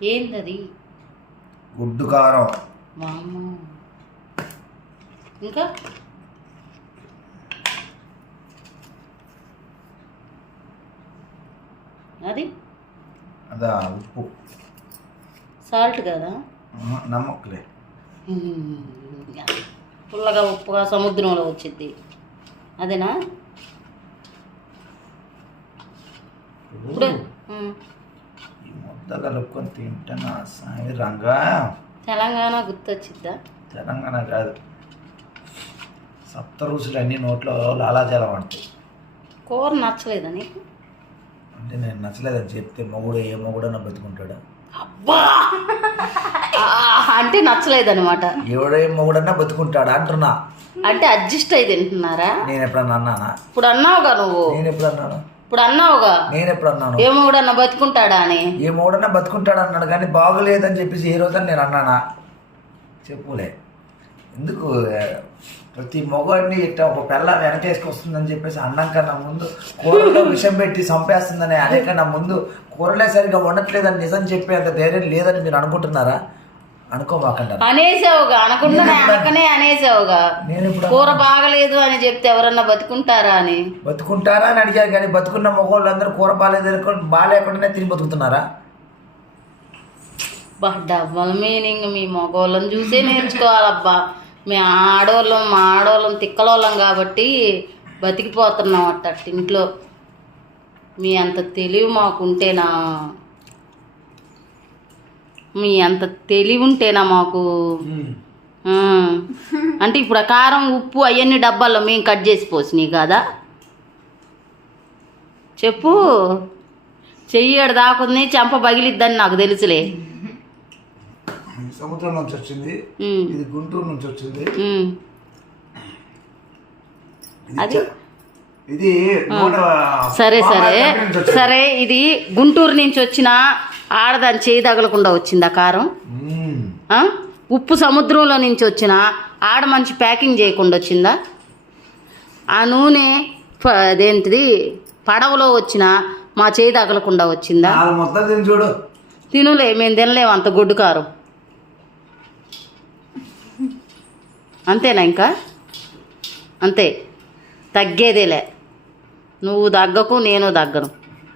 ఏంటది? గుడ్డు కారం. వామ్మో. ఇంకా అది అదా ఉప్పు. సాల్ట్ కదా? నమ్మకలే. పుల్లగా ఉప్పుగా సముద్రంలో వచ్చింది అదేనా? ఇప్పుడు ఈ ముద్ద కలుపుకొని తింటున్నా సాయి రంగా. తెలంగాణ గుర్తొచ్చిద్దా? తెలంగాణ కాదు, సప్త రుచులు అన్ని నోట్లో లాలాజలం అంటాయి. కూర నచ్చలేదా నీకు? అంటే నేను నచ్చలేదని చెప్తే మొగుడు ఏ మొగుడన్నా బతుకుంటాడు. అబ్బా అంటే నచ్చలేదనమాట. ఎవడే మొగుడన్నా బతుకుంటాడా అంటున్నా. అంటే అడ్జస్ట్ అయి తింటున్నారా? నేను ఎప్పుడన్నా అన్నానా? ఇప్పుడు అన్నావుగా నువ్వు. నేను ఎప్పుడు అన్నాను? ఇప్పుడు అన్నావుగా. నేను ఎప్పుడు అన్నాను? ఏ మొగుడన్నా బతుకుంటాడా అని? ఏ మొగుడన్నా బతుకుంటాడు అన్నాడు కానీ బాగోలేదని చెప్పేసి ఏ రోజని నేను అన్నానా? చెప్పులే. ఎందుకు ప్రతి మొగాడిని ఇట్లా ఒక పిల్ల వెనకేసుకొస్తుందని చెప్పేసి అన్నం కన్నా ముందు కూరలో విషం పెట్టి చంపేస్తుందని అనేకన్నా ముందు కూరలే సరిగా వండట్లేదని నిజం చెప్పేంత ధైర్యం లేదని మీరు అనుకుంటున్నారా? అనుకోమాకంటారా? అనేసావుగా, అనకుండానే అనేసావుగా. నేను ఇప్పుడు కూర బాగలేదు అని చెప్తే ఎవరన్నా బతుకుంటారా అని. బతుకుంటారా అని అడిగారు కానీ బతుకున్న మొగోళ్ళందరూ కూర బాగాలేకుండానే తిని బతుకుతున్నారా? Double meaning. మీ మగవాళ్ళని చూసే నేర్చుకోవాలబ్బా. మీ ఆడవాళ్ళం మా ఆడవాళ్ళం తిక్కలోళ్ళం కాబట్టి బతికిపోతున్నాం అట్ట ఇంట్లో. మీ అంత తెలివి మాకుంటేనా? మీ అంత తెలివి ఉంటేనా మాకు? అంటే ఇప్పుడు ఆ కారం ఉప్పు అవన్నీ డబ్బాల్లో మేము కట్ చేసి పోసినాయి కదా? చెప్పు. చెయ్యడు దాకుంది, చెంప పగిలిద్దని నాకు తెలుసులే. సముద్రం నుంచి వచ్చింది, ఇది గుంటూరు నుంచి వచ్చింది. అది ఇది సరే సరే సరే. ఇది గుంటూరు నుంచి వచ్చిన ఆడదాని చేయి తగలకుండా వచ్చింది ఆ కారం. ఉప్పు సముద్రంలో నుంచి వచ్చిన ఆడ మంచి ప్యాకింగ్ చేయకుండా వచ్చిందా? ఆ నూనె అదేంటిది పడవలో వచ్చిన మా చేయి తగలకుండా వచ్చిందా? చూడు. తినులే, మేము తినలేము అంత గొడ్డు కారం. అంతేనా? ఇంకా అంతే, తగ్గేదేలే. నువ్వు తగ్గకు, నేను తగ్గను.